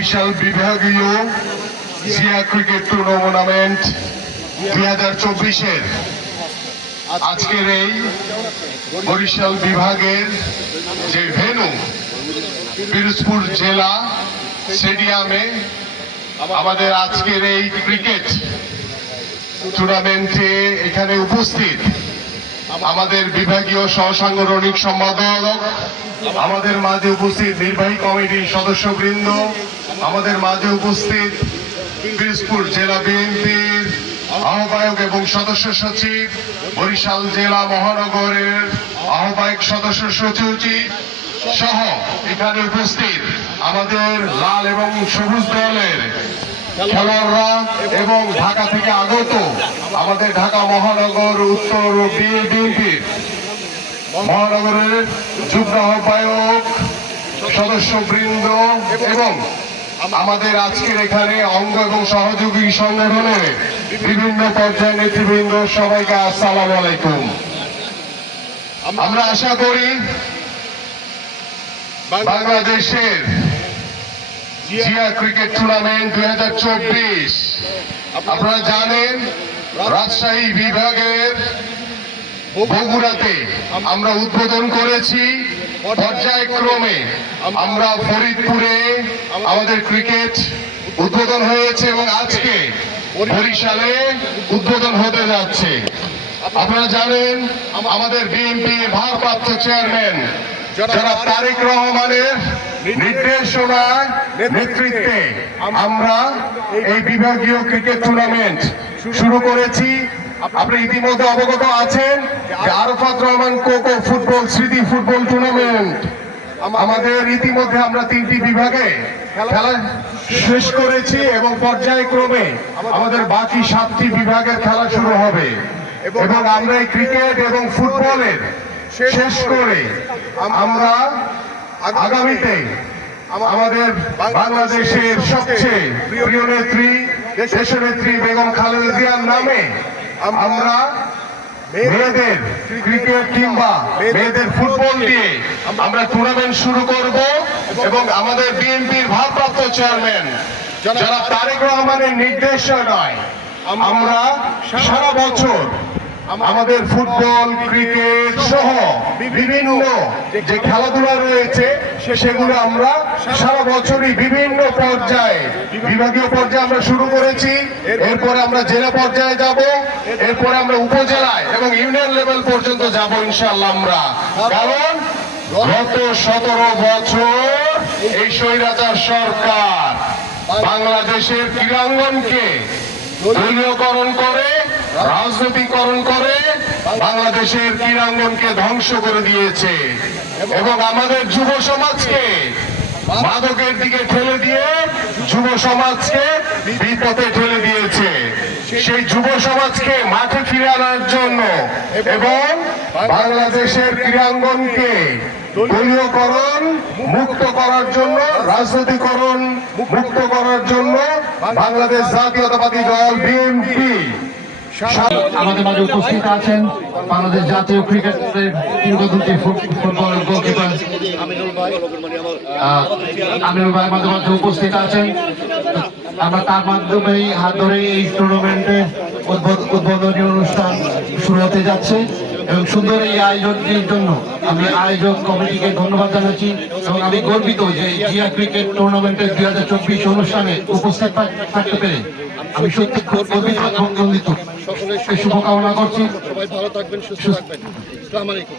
বরিশাল বিভাগীয় Zia cricket tournament দুই হাজার চব্বিশের। আজকের এই বরিশাল বিভাগের যে ভেনু পিরোজপুর জেলা স্টেডিয়ামে আমাদের আজকের এই ক্রিকেট টুর্নামেন্টে এখানে উপস্থিত আমাদের বিভাগীয় সহসাংগঠনিক সম্পাদক আমাদের মাঝে উপস্থিত নির্বাহী কমিটির সদস্যবৃন্দ, আমাদের মাঝে উপস্থিত পিরোজপুর জেলা বিএনপির আহ্বায়ক এবং সদস্য সচিব, বরিশাল জেলা মহানগরের আহ্বায়ক সদস্য সচিব সহ এখানে উপস্থিত আমাদের লাল এবং সবুজ দলের খেলোয়াড়রা এবং ঢাকা থেকে আগত আমাদের ঢাকা মহানগর উত্তর বিএনপির মহানগরের যুগ্ম আহ্বায়ক, সদস্যবৃন্দ এবং আমাদের আজকের এখানে অঙ্গ এবং সহযোগী সংগঠনের বিভিন্ন পর্যায়ের নেতৃবৃন্দ সবাইকে আসসালাম আলাইকুম। আমরা আশা করি বাংলাদেশের জিয়া ক্রিকেট টুর্নামেন্ট দুই হাজার চব্বিশ। আপনারা জানেন রাজশাহী বিভাগের বগুড়াতে আমরা উদ্বোধন করেছি পর্যায়ক্রমে আমরা ফরিদপুরে আমাদের ক্রিকেট উদ্বোধন হয়েছে এবং আজকে বরিশালে উদ্বোধন হতে যাচ্ছে। আপনারা জানেন, আমাদের বিএনপি ভারপ্রাপ্ত চেয়ারম্যান যারা তারেক রহমানের নির্দেশনায় নেতৃত্বে আমরা এই বিভাগীয় ক্রিকেট টুর্নামেন্ট শুরু করেছি। আপনি ইতিমধ্যে অবগত আছেন আরফাত রহমান কোকো ফুটবল, স্মৃতি ফুটবল টুর্নামেন্ট আমাদের ইতিমধ্যে আমরা তিনটি বিভাগে খেলা শেষ করেছি এবং পর্যায়ক্রমে আমাদের বাকি সাতটি বিভাগের খেলা শুরু হবে। এবং আমরা এই ক্রিকেট এবং ফুটবলের শেষ করে আমরা আগামীতে আমাদের বাংলাদেশের সবচেয়ে প্রিয় নেত্রী, দেশনেত্রী বেগম খালেদা জিয়ার নামে আমরা মেয়েদের ক্রিকেট কিংবা মেয়েদের ফুটবল দিয়ে আমরা টুর্নামেন্ট শুরু করব এবং আমাদের বিএনপির ভারপ্রাপ্ত চেয়ারম্যান যারা তারেক রহমানের নির্দেশ নয় আমরা সারা বছর আমাদের ফুটবল ক্রিকেট সহ বিভিন্ন যে খেলাধুলা রয়েছে সেগুলো আমরা সারা বছরই বিভিন্ন পর্যায়ে বিভাগীয় পর্যায়ে আমরা শুরু করেছি। এরপরে আমরা জেলা পর্যায়ে যাব এরপরে আমরা উপজেলায় এবং ইউনিয়ন লেভেল পর্যন্ত যাব ইনশাল্লাহ আমরা। কারণ গত সতেরো বছর এই স্বৈরাচার সরকার বাংলাদেশের ক্রীড়াঙ্গনকে দলীয়করণ করে রাজনীতিকরণ করে বাংলাদেশের ক্রীড়াঙ্গনকে ধ্বংস করে দিয়েছে। এবং আমাদের যুব সমাজকে মাদকের দিকে ঠেলে দিয়ে যুব সমাজকে বিপথে ঠেলে দিয়েছে। সেই যুব সমাজকে মাঠে ফিরে আনার জন্য এবং বাংলাদেশের ক্রীড়াঙ্গনকে দলীয়করণ, মুক্ত করার জন্য, রাজনীতিকরণ, মুক্ত করার জন্য বাংলাদেশ জাতীয়তাবাদী দল, বিএনপি আমাদের মাঝে উপস্থিত আছেন বাংলাদেশ জাতীয় কিংবদন্তি ফুটবল গোলকিপার আহ, আমিনুল ভাই আমাদের মাঝে উপস্থিত আছেন। আমরা তার মাধ্যমেই হাত ধরে এই টুর্নামেন্টের উদ্বোধ- উদ্বোধনী অনুষ্ঠান শুরু হতে যাচ্ছে এবং সুন্দর এই আয়োজনটির জন্য আমি আয়োজক কমিটিকে ধন্যবাদ জানাচ্ছি এবং আমি গর্বিত যে জিয়া ক্রিকেট টুর্নামেন্টের দুই হাজার চব্বিশ অনুষ্ঠানে উপস্থিত থাকতে পেরে। আমি সত্যি গর্বিত এবং সকলের শুভকামনা করছি। সবাই ভালো থাকবেন সুস্থ থাকবেন। আলাইকুম।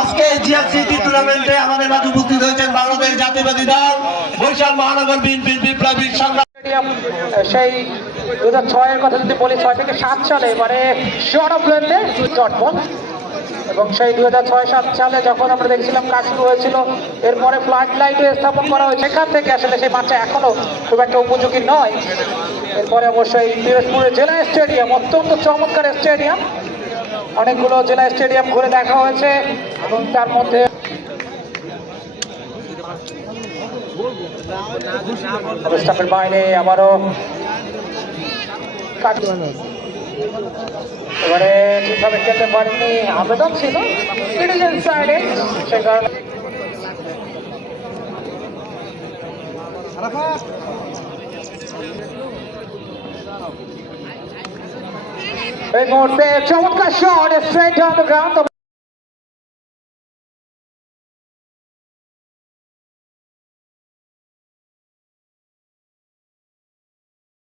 আজকে জিএসসিটি টুর্নামেন্টে আমাদের মাঝে উপস্থিত হয়েছেন বাংলাদেশ জাতীয়বাদী দল বরিশাল মহানগর বিএনপির বিপ্লবী সংগ্রাম। সেই দু হাজার ছয়ের কথা যদি বলি, ছয় থেকে সাত সালে মানে অফ লেনলে ডটবল এবং সেই দু হাজার ছয় সাত সালে যখন আমরা দেখছিলাম কাজ শুরু হয়েছিল, এরপরে ফ্লাড লাইটও স্থাপন করা হয়েছে। সেখান থেকে আসলে সেই মাঠটা এখনও খুব একটা উপযোগী নয়। এরপরে অবশ্যই পিরোজপুরের জেলা স্টেডিয়াম, অত্যন্ত চমৎকার স্টেডিয়াম। অনেকগুলো জেলা স্টেডিয়াম ঘুরে দেখা হয়েছে এবং তার মধ্যে স্টাফের বাইরে আবারও এবারে ঠিকভাবে খেলতে পারেনি আবেদন ছিল সাইডে, সে কারণে এই মুহূর্তে চমৎকার shot straight on the ground